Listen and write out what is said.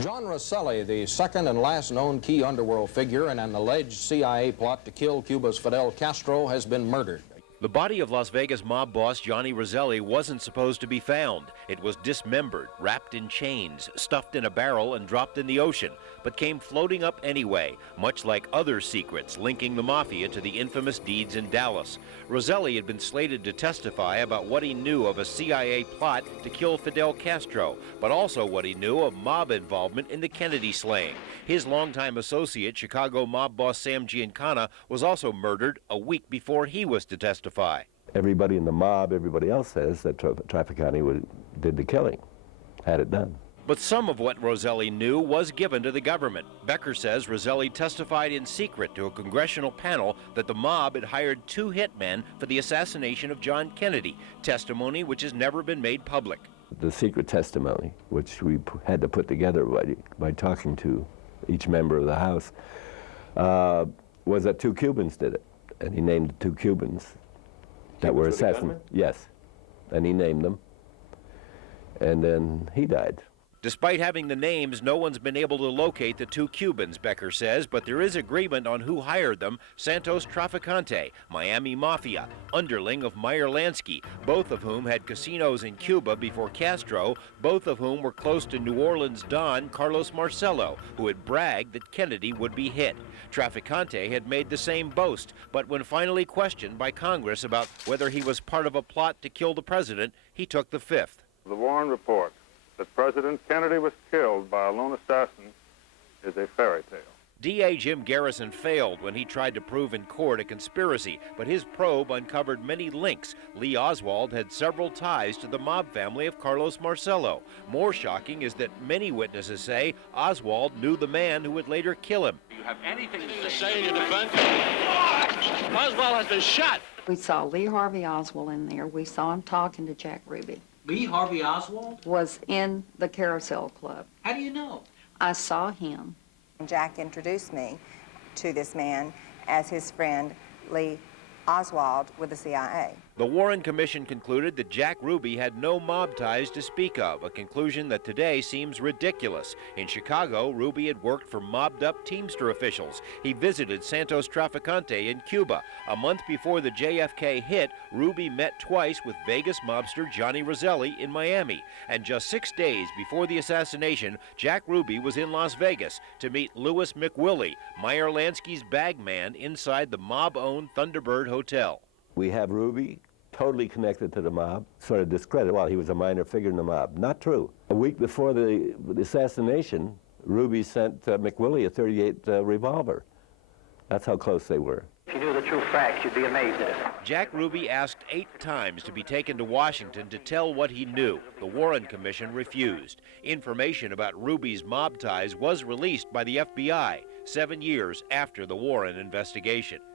John Rosselli, the second and last known key underworld figure in an alleged CIA plot to kill Cuba's Fidel Castro, has been murdered. The body of Las Vegas mob boss Johnny Rosselli wasn't supposed to be found. It was dismembered, wrapped in chains, stuffed in a barrel, and dropped in the ocean, but came floating up anyway, much like other secrets linking the mafia to the infamous deeds in Dallas. Rosselli had been slated to testify about what he knew of a CIA plot to kill Fidel Castro, but also what he knew of mob involvement in the Kennedy slaying. His longtime associate, Chicago mob boss Sam Giancana, was also murdered a week before he was to testify. Everybody in the mob, everybody else says that Trafficante did the killing, had it done. But some of what Rosselli knew was given to the government. Becker says Rosselli testified in secret to a congressional panel that the mob had hired 2 hitmen for the assassination of John Kennedy, testimony which has never been made public. The secret testimony, which we had to put together by talking to each member of the House, was that 2 Cubans did it, and he named the 2 Cubans that were assassinated. Yes, and he named them, and then he died. Despite having the names, no one's been able to locate the 2 Cubans, Becker says, but there is agreement on who hired them: Santos Trafficante, Miami Mafia, underling of Meyer Lansky, both of whom had casinos in Cuba before Castro, both of whom were close to New Orleans Don Carlos Marcello, who had bragged that Kennedy would be hit. Trafficante had made the same boast, but when finally questioned by Congress about whether he was part of a plot to kill the president, he took the fifth. The Warren report that President Kennedy was killed by a lone assassin is a fairy tale. DA Jim Garrison failed when he tried to prove in court a conspiracy, but his probe uncovered many links. Lee Oswald had several ties to the mob family of Carlos Marcello. More shocking is that many witnesses say Oswald knew the man who would later kill him. Do you have anything to say in your defense? Oswald has been shot. We saw Lee Harvey Oswald in there. We saw him talking to Jack Ruby. Lee Harvey Oswald? Was in the Carousel Club. How do you know? I saw him. Jack introduced me to this man as his friend Lee Oswald with the CIA. The Warren Commission concluded that Jack Ruby had no mob ties to speak of, a conclusion that today seems ridiculous. In Chicago, Ruby had worked for mobbed-up Teamster officials. He visited Santos Trafficante in Cuba. A month before the JFK hit, Ruby met twice with Vegas mobster Johnny Rosselli in Miami. And just 6 days before the assassination, Jack Ruby was in Las Vegas to meet Louis McWillie, Meyer Lansky's bagman, inside the mob-owned Thunderbird Hotel. We have Ruby totally connected to the mob, sort of discredited. Well, he was a minor figure in the mob. Not true. A week before the assassination, Ruby sent McWillie a .38 revolver. That's how close they were. If you knew the true facts, you'd be amazed at it. Jack Ruby asked 8 times to be taken to Washington to tell what he knew. The Warren Commission refused. Information about Ruby's mob ties was released by the FBI 7 years after the Warren investigation.